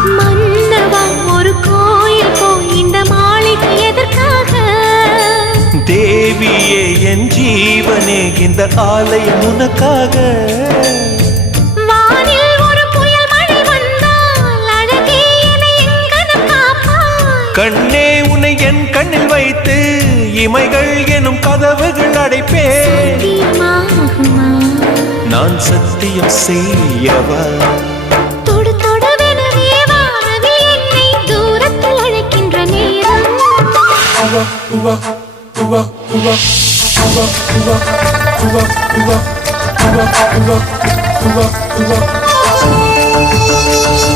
மன்னவா ஒரு கோயில் போய் இந்த மாளிகை எதற்காக? தேவியே என் ஜீவனே இந்த ஆலயம் உனக்காக. வானில் ஒரு புயல் மழை வந்தால் அழகே என்னை எங்கனம் காப்பாய். கண்ணே உன்னை என் கண்ணில் வைத்து இமைகள் எனும் கதவுகள் அடைப்பேன். சத்தியமாகுமா? நான் சத்தியம் செய்யவா? தொடு தொடுவெனவே வானவில் என்னை தூரத்தில் அழைக்கின்ற நேரம்.